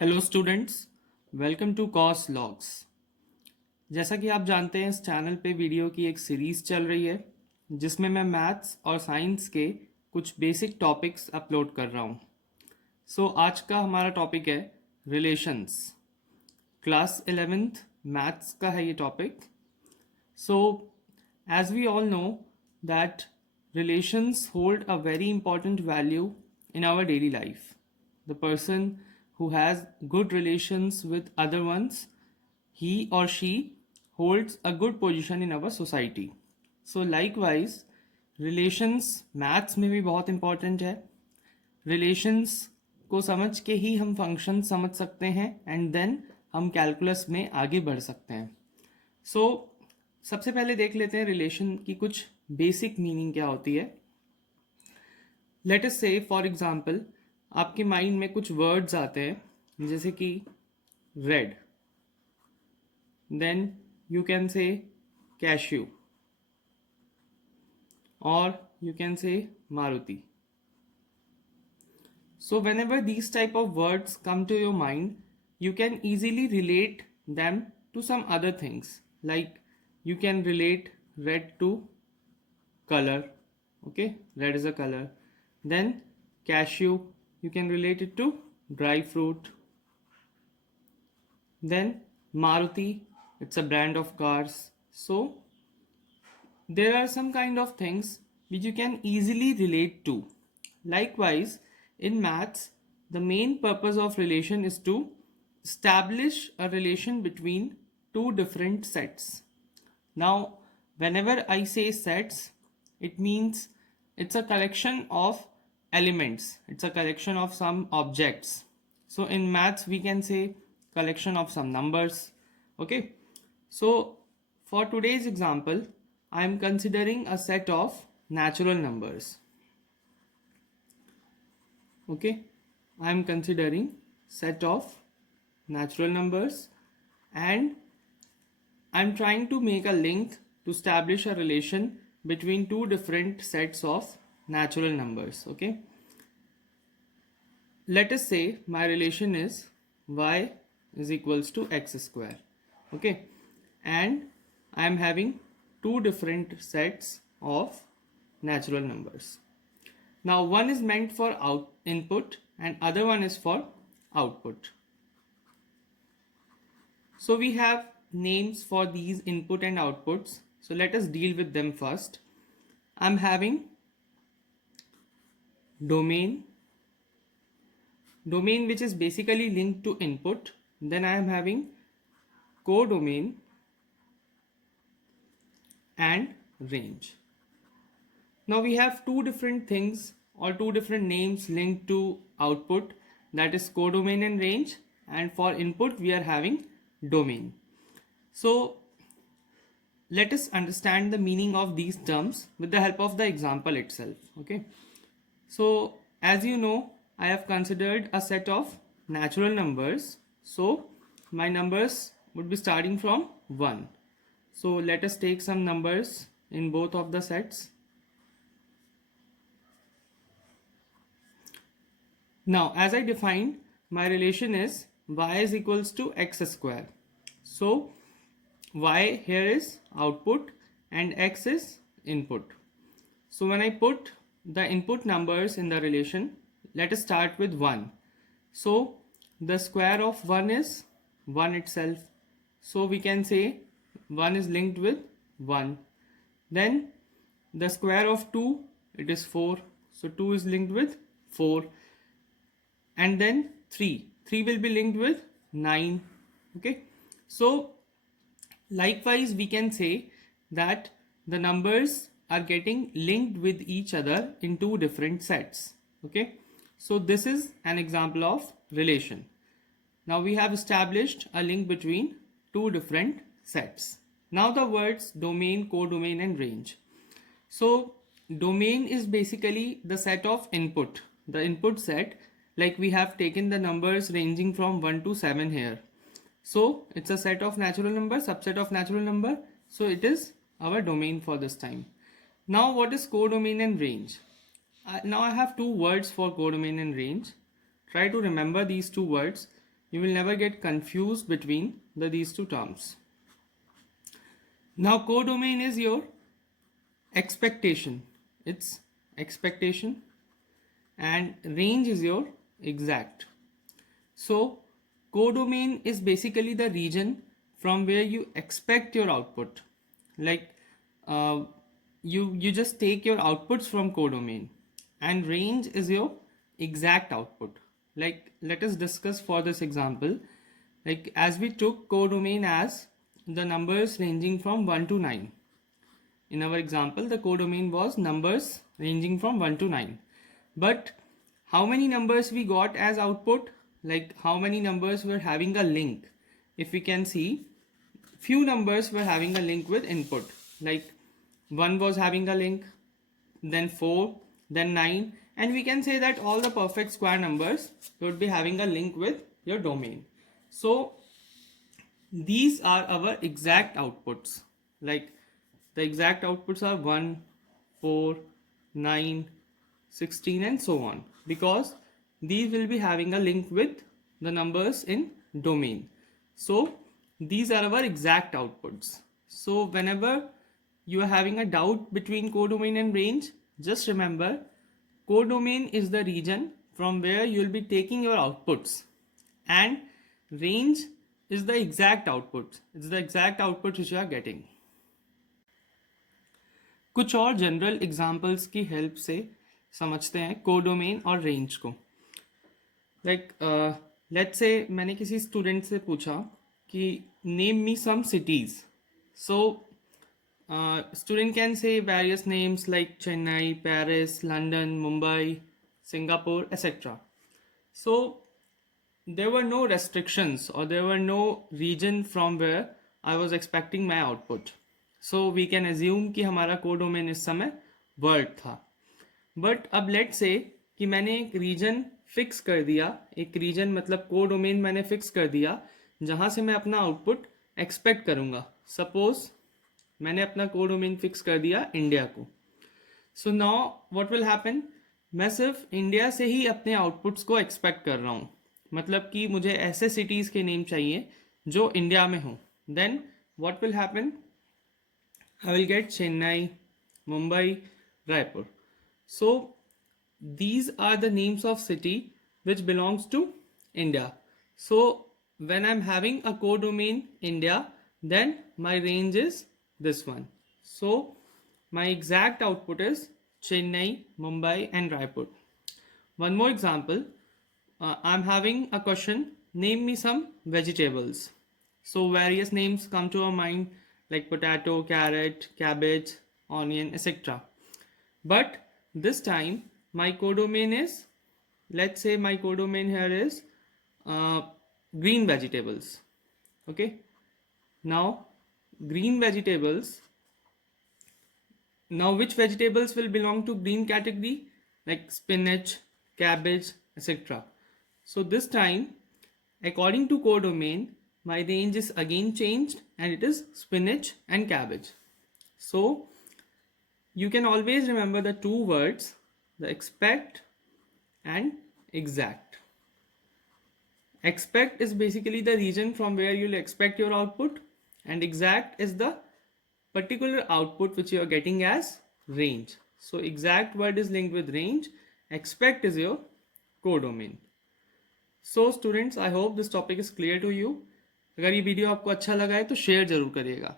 Hello students, welcome to cos logs. जैसा कि आप जानते हैं, इस चैनल पे वीडियो की एक सीरीज़ चल रही है जिसमें मैं मैथ्स और साइंस के कुछ बेसिक टॉपिक्स अपलोड कर रहा हूँ। आज का हमारा टॉपिक है रिलेशंस। क्लास 11th मैथ्स का है ये topic. So as we all know that relations hold a very important value in our daily life. The person who has good relations with other ones, he or she holds a good position in our society. So likewise, relations maths में भी बहुत important है. Relations को समझ के ही हम function समझ सकते हैं एंड देन हम कैलकुलस में आगे बढ़ सकते हैं. सो सबसे पहले देख लेते हैं रिलेशन की कुछ बेसिक मीनिंग क्या होती है. लेट अस से फॉर एग्जांपल आपके माइंड में कुछ वर्ड्स आते हैं जैसे कि red, then you can say cashew और you can say Maruti. So whenever these type of words come to your mind, you can easily relate them to some other things. Like you can relate red to color. Okay, red is a color. Then cashew, you can relate it to dry fruit. Then Maruti, it's a brand of cars. So there are some kind of things which you can easily relate to. Likewise, in maths, the main purpose of relation is to establish a relation between two different sets. Now, whenever I say sets, it means it's a collection of elements, it's a collection of some objects. So, in maths, we can say collection of some numbers. Okay, so for today's example, I am considering a set of natural numbers. Okay, I am considering set of natural numbers and I am trying to make a link to establish a relation between two different sets of natural numbers. Okay, let us say my relation is y is equals to x square. Okay, and I am having two different sets of natural numbers. Now one is meant for input and other one is for output. So we have names for these input and outputs. So let us deal with them first. I'm having domain which is basically linked to input. Then I am having codomain and range. Now we have two different things or two different names linked to output, that is codomain and range, and for input we are having domain. So let us understand the meaning of these terms with the help of the example itself. Okay, so as you know, I have considered a set of natural numbers. So my numbers would be starting from 1. So let us take some numbers in both of the sets. Now as I defined, my relation is y is equals to x square. So y here is output and x is input. So when I put the input numbers in the relation, let us start with 1. So the square of 1 is 1 itself. So we can say 1 is linked with 1. Then the square of 2, it is 4. So 2 is linked with 4. And then 3 will be linked with 9. Okay, so likewise we can say that the numbers are getting linked with each other in two different sets. Okay, so this is an example of relation. Now we have established a link between two different sets. Now the words domain, codomain and range. So domain is basically the set of input, the input set. Like we have taken the numbers ranging from 1 to 7 here. So it's a set of natural number, subset of natural number. So it is our domain for this time. Now what is codomain and range? Now I have two words for codomain and range. Try to remember these two words. You will never get confused between these two terms. Now codomain is your expectation. It's expectation, and range is your exact. So codomain is basically the region from where you expect your output. Like you just take your outputs from codomain, and range is your exact output. Like let us discuss for this example. Like as we took codomain as the numbers ranging from 1 to 9. In our example, the codomain was numbers ranging from 1 to 9. But how many numbers we got as output? Like how many numbers were having a link? If we can see, few numbers were having a link with input. Like 1 was having a link, then 4, then 9. And we can say that all the perfect square numbers would be having a link with your domain. So these are our exact outputs. Like the exact outputs are 1, 4, 9, 16 and so on, because these will be having a link with the numbers in domain. So these are our exact outputs. So whenever you are having a doubt between codomain and range, just remember codomain is the region from where you will be taking your outputs, and range is the exact output. It's the exact output which you are getting. कुछ और general examples की help से समझते हैं codomain और range को. Like let's say मैंने किसी स्टूडेंट से पूछा कि name me some cities. So student can say various names like Chennai, Paris, London, Mumbai, Singapore, etcetera. सो there were no restrictions or there were no region from where I was expecting my output. So we can assume कि हमारा codomain इस समय word था. But अब late से कि मैंने एक रीजन फिक्स कर दिया, एक रीजन मतलब कोडोमेन मैंने फिक्स कर दिया जहाँ से मैं अपना आउटपुट एक्सपेक्ट करूँगा. सपोज मैंने अपना कोडोमेन फिक्स कर दिया इंडिया को. So now what will happen, मैं सिर्फ इंडिया से ही अपने आउटपुट्स को एक्सपेक्ट कर रहा हूँ. मतलब कि मुझे ऐसे सिटीज़ के नेम चाहिए जो इंडिया में हो. Then what will happen, I will get Chennai, Mumbai, Raipur. So these are the names of city which belongs to India. So when I'm having a codomain India, then my range is this one. So my exact output is Chennai, Mumbai and Raipur. One more example. I'm having a question, name me some vegetables. So various names come to our mind like potato, carrot, cabbage, onion, etc. But this time my codomain is, let's say my codomain here is green vegetables. Okay, now green vegetables, now which vegetables will belong to green category, like spinach, cabbage, etc. So this time according to codomain my range is again changed and it is spinach and cabbage. So you can always remember the two words, the expect and exact. Expect is basically the region from where you'll expect your output, and exact is the particular output which you are getting as range. So exact word is linked with range, expect is your codomain. So students, I hope this topic is clear to you. अगर ये video आपको अच्छा लगा है तो share जरूर करिएगा.